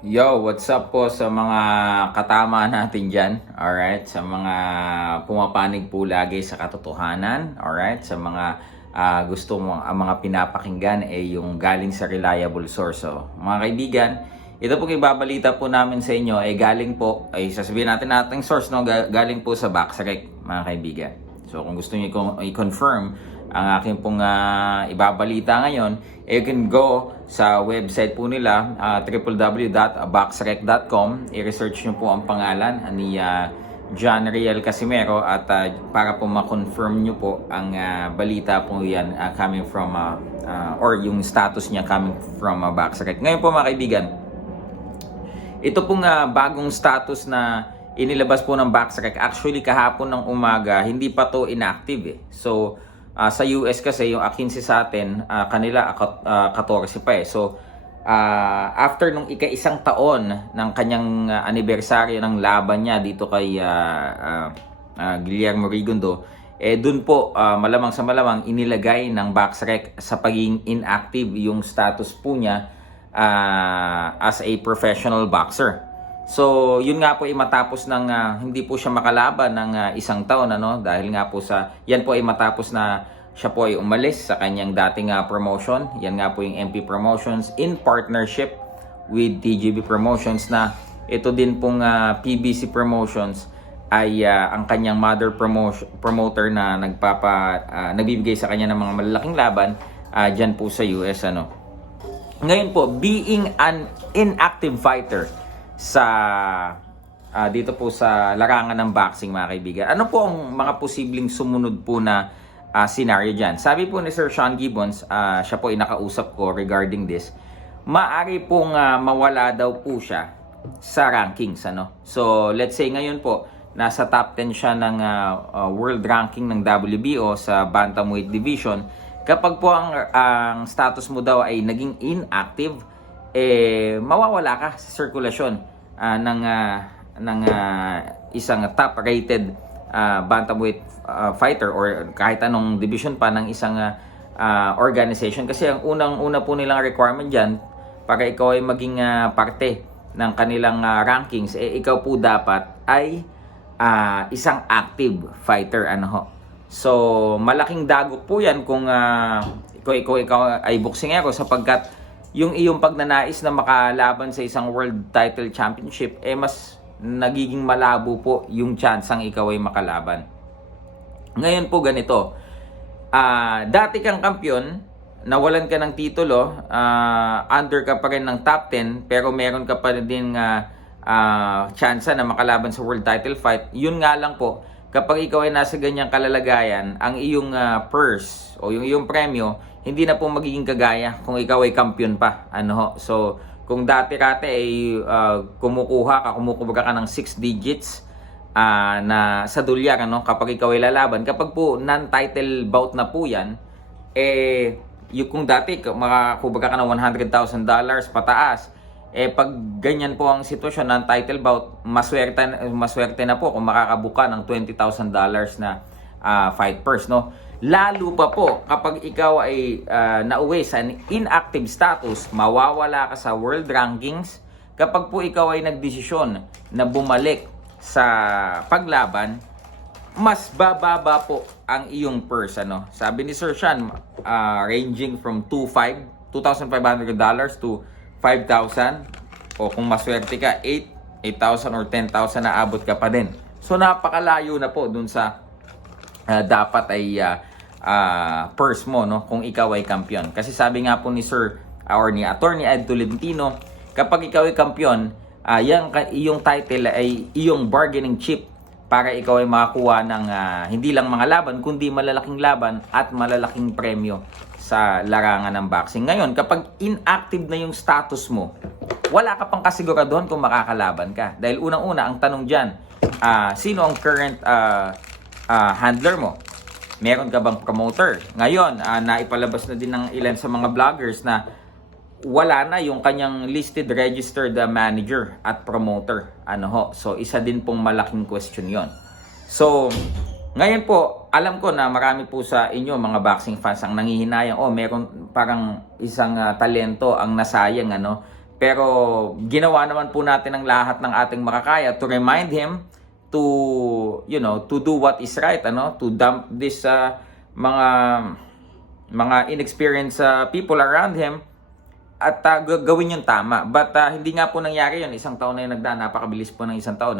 Yo, what's up po sa mga katama natin dyan? Alright, sa mga pumapanig po lagi sa katotohanan. Alright, sa mga gusto mo, ang mga pinapakinggan ay yung galing sa reliable source. So, mga kaibigan, ito pong ibabalita po namin sa inyo ay galing po, ay sasabihin natin nating source, no? Galing po sa Boxrec, mga kaibigan. So, kung gusto niyo i-confirm ang aking pong ibabalita ngayon, you can go sa website po nila, www.boxrec.com. I-research nyo po ang pangalan ni John Riel Casimero at para po ma-confirm nyo po ang balita po yan coming from, or yung status niya coming from Boxrec. Ngayon po mga kaibigan, ito pong bagong status na inilabas po ng Boxrec, actually kahapon ng umaga, hindi pa to inactive eh. So, sa US kasi yung 15 sa atin, kanila 14 pa eh. So, after nung ika-isang taon ng kanyang anibersaryo ng laban niya dito kay Guillermo Rigondo, dun po malamang sa malamang inilagay ng Boxrec sa pagiging inactive yung status po niya as a professional boxer. So, yun nga po ay matapos ng hindi po siya makalaban ng isang taon, dahil nga po yan po ay matapos na siya po ay umalis sa kanyang dating promotion. Yan nga po yung MP Promotions in partnership with TGB Promotions, na ito din pong PBC Promotions ay ang kanyang mother promoter na nagbibigay sa kanya ng mga malalaking laban dyan po sa US. Ngayon po, being an inactive fighter sa dito po sa larangan ng boxing, mga kaibigan, ano po ang mga posibleng sumunod po na scenario dyan? Sabi po ni Sir Sean Gibbons, siya po ay nakausap ko regarding this, maari pong mawala daw po siya sa rankings. So let's say ngayon po nasa top 10 siya ng world ranking ng WBO sa bantamweight division. Kapag po ang status mo daw ay naging inactive, mawawala ka sa sirkulasyon ng isang top rated bantamweight fighter or kahit anong division pa ng isang organization. Kasi ang unang-una po nilang requirement dyan, para ikaw ay maging parte ng kanilang rankings, ikaw po dapat ay isang active fighter. So, malaking dagok po yan kung ikaw ay boksingero, sapagkat yung iyong pagnanais na makalaban sa isang world title championship, mas nagiging malabo po yung chance ang ikaw ay makalaban. Ngayon po ganito, dati kang kampiyon, nawalan ka ng titulo, under ka pa rin ng top 10, pero meron ka pa rin chance na makalaban sa world title fight. Yun nga lang po, kapag ikaw ay nasa ganyang kalalagayan, ang iyong purse o yung iyong premyo, hindi na po magiging kagaya kung ikaw ay kampiyon pa. So, kung dati-rate ay kumukuha ka ng 6 digits na sa dolyar, kapag ikaw ay lalaban, kapag po non-title bout na po yan, kung dati makakuha ka ng $100,000 pataas, pag ganyan po ang sitwasyon ng title bout, maswerte na po kung makakabuka ng $20,000 na fight purse, Lalo pa po kapag ikaw ay nauwi sa inactive status, mawawala ka sa world rankings. Kapag po ikaw ay nagdesisyon na bumalik sa paglaban, mas bababa po ang iyong purse. Sabi ni Sir Sean, ranging from $2,500 to $5,000, o kung maswerte ka, $8,000 or $10,000 na abot ka pa din. So napakalayo na po dun sa dapat ay purse mo, kung ikaw ay kampiyon. Kasi sabi nga po ni Sir or ni Attorney Ed Tolentino, kapag ikaw ay kampiyon, iyong title ay iyong bargaining chip para ikaw ay makakuha ng hindi lang mga laban, kundi malalaking laban at malalaking premyo sa larangan ng boxing. Ngayon, kapag inactive na yung status mo, wala ka pang kasiguraduhan kung makakalaban ka. Dahil unang-una, ang tanong dyan, sino ang current handler mo? Meron ka bang promoter? Ngayon, naipalabas na din ng ilan sa mga vloggers na wala na yung kanyang listed registered manager at promoter. So, isa din pong malaking question yon. So, ngayon po, alam ko na marami po sa inyo mga boxing fans ang nanghihinayang, meron parang isang talento ang nasayang, Pero ginawa naman po natin ang lahat ng ating makakaya to remind him to, to do what is right, to dump this mga inexperienced people around him at gawin yung tama. But hindi nga po nangyari yun. Isang taon na yung nagdaan. Napakabilis po ng isang taon,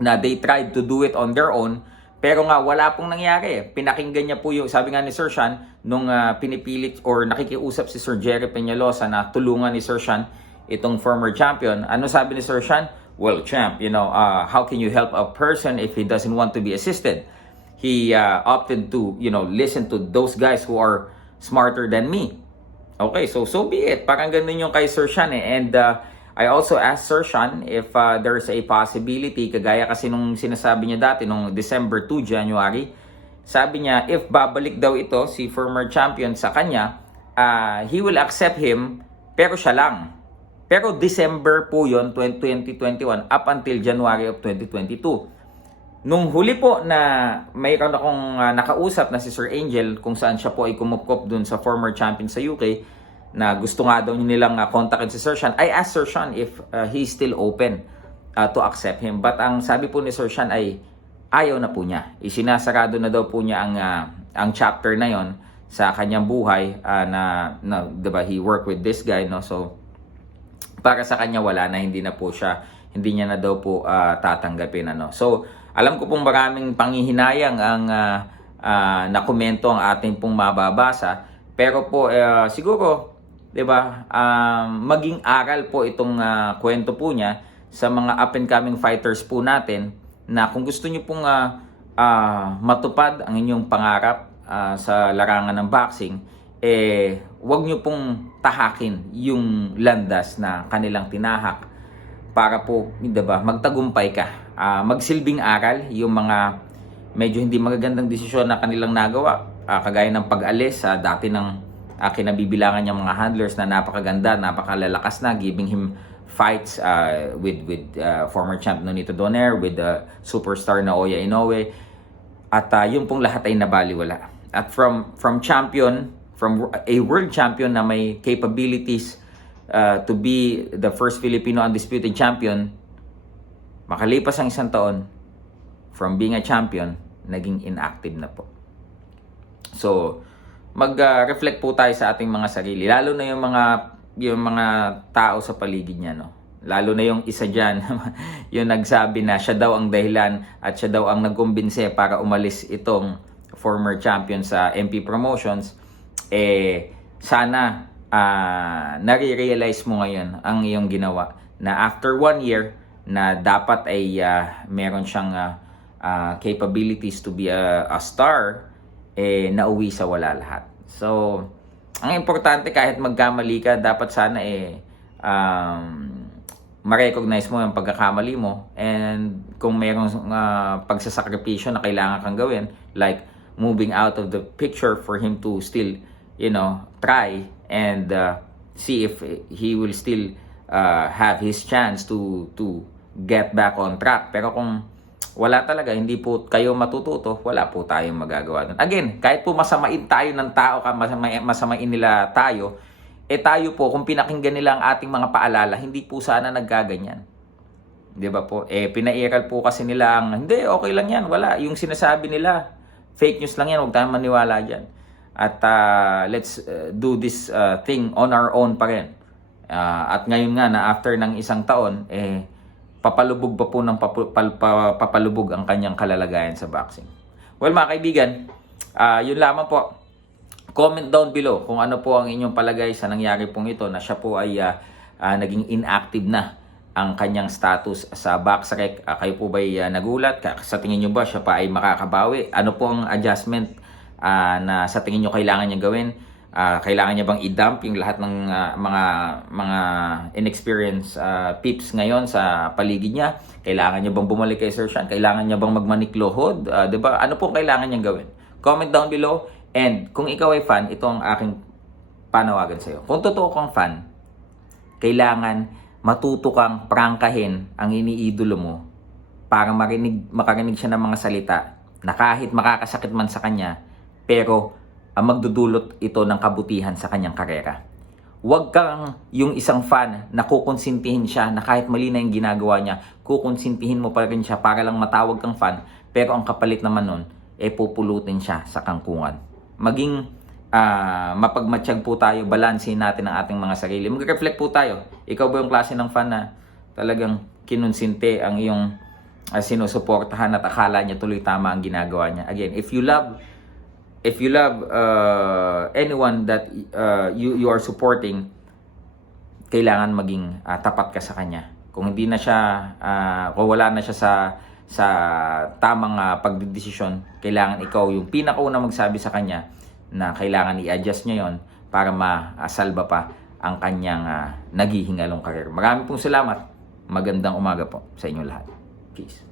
na they tried to do it on their own. Pero nga, wala pong nangyari. Pinakinggan niya po yung, sabi nga ni Sir Sean, nung pinipilit or nakikiusap si Sir Jerry Peñalosa na tulungan ni Sir Sean itong former champion. Ano sabi ni Sir Sean? Well, champ, how can you help a person if he doesn't want to be assisted? He opted to, listen to those guys who are smarter than me. Okay, so be it. Parang ganun yung kay Sir Sean eh. And I also asked Sir Sean if there's a possibility, kagaya kasi nung sinasabi niya dati, nung December 2, January, sabi niya, if babalik daw ito, si former champion sa kanya, he will accept him, pero siya lang. Pero December po yun, 2021, up until January of 2022. Nung huli po na mayroon akong nakausap na si Sir Angel, kung saan siya po ay kumupkop dun sa former champion sa UK, na gusto nga daw nilang kontakin si Sir Sean, I asked Sir Sean if he's still open to accept him. But ang sabi po ni Sir Sean ay ayaw na po niya. Isinasarado na daw po niya ang chapter na yon sa kanyang buhay na diba, he worked with this guy, no? So para sa kanya wala na, hindi niya na daw po tatanggapin, So alam ko pong maraming panghihinayang ang nakomento ang ating pong mababasa, pero po siguro, 'di ba, maging aral po itong kwento po niya sa mga up and coming fighters po natin, na kung gusto niyo pong matupad ang inyong pangarap sa larangan ng boxing, wag niyo pong tahakin yung landas na kanilang tinahak para po, 'di ba, magtagumpay ka. Magsilbing aral yung mga medyo hindi magagandang desisyon na kanilang nagawa, kagaya ng pag-alis dati ng kinabibilangan niyang mga handlers na napakaganda, napakalalakas na, giving him fights with former champ Nonito Donaire, with superstar na Oya Inoue, at yung pong lahat ay nabaliwala. At from a world champion na may capabilities to be the first Filipino undisputed champion, makalipas ang isang taon, from being a champion, naging inactive na po. So, mag-reflect po tayo sa ating mga sarili, lalo na yung mga tao sa paligid niya, Lalo na yung isa diyan, yung nagsabi na siya daw ang dahilan at siya daw ang nagkumbinse para umalis itong former champion sa MP Promotions. Sana nare-realize mo ngayon ang iyong ginawa, na after 1 year na dapat ay meron siyang capabilities to be a star, nauwi sa wala lahat. So, ang importante, kahit magkamali ka, dapat sana ma-recognize mo yung pagkakamali mo, and kung mayroong pagsasakripisyo na kailangan kang gawin, like moving out of the picture for him to still, try and see if he will still have his chance to get back on track. Pero kung wala talaga, hindi po kayo matututo, wala po tayong magagawa doon. Again, kahit po masamain tayo ng tao, masamain nila tayo, tayo po, kung pinakinggan nila ang ating mga paalala, hindi po sana nagkaganyan. Di ba po? Pinairal po kasi nila hindi, okay lang yan, wala. Yung sinasabi nila, fake news lang yan, huwag tayong maniwala dyan. At let's do this thing on our own pa rin. At ngayon nga na after ng isang taon, papalubog pa po ng papalubog ang kanyang kalalagayan sa boxing. Well, mga kaibigan, yun lamang po. Comment down below kung ano po ang inyong palagay sa nangyari pong ito, na siya po ay naging inactive na ang kanyang status sa BoxRec. Kayo po ba ay nagulat? Sa tingin nyo ba siya pa ay makakabawi? Ano po ang adjustment na sa tingin nyo kailangan niya gawin? Kailangan niya bang i-dump yung lahat ng mga inexperienced peeps ngayon sa paligid niya? Kailangan niya bang bumalik kay Sir Sean? Kailangan niya bang magmaniklohod? Diba? Ano po kailangan niyang gawin? Comment down below. And kung ikaw ay fan, ito ang aking panawagan sa iyo. Kung totoo kang fan, kailangan matuto kang prangkahin ang iniidolo mo para makarinig siya ng mga salita na kahit makakasakit man sa kanya, pero magdudulot ito ng kabutihan sa kanyang karera. Huwag kang yung isang fan na kukonsintihin siya na kahit mali na yung ginagawa niya, kukonsintihin mo pa rin siya para lang matawag kang fan, pero ang kapalit naman nun, pupulutin siya sa kangkungan. Maging mapagmatsyag po tayo, balansin natin ang ating mga sarili. Mag-reflect po tayo. Ikaw ba yung klase ng fan na talagang kinonsinte ang iyong sinusuportahan at akala niya tuloy tama ang ginagawa niya? Again, if you love anyone that you are supporting, kailangan maging tapat ka sa kanya. Kung hindi na siya kung wala na siya sa tamang pagdedesisyon, kailangan ikaw yung pinakauna magsabi sa kanya na kailangan i-adjust niya yon para masalba pa ang kanyang naghihingalong karir. Maraming pong salamat. Magandang umaga po sa inyo lahat. Peace.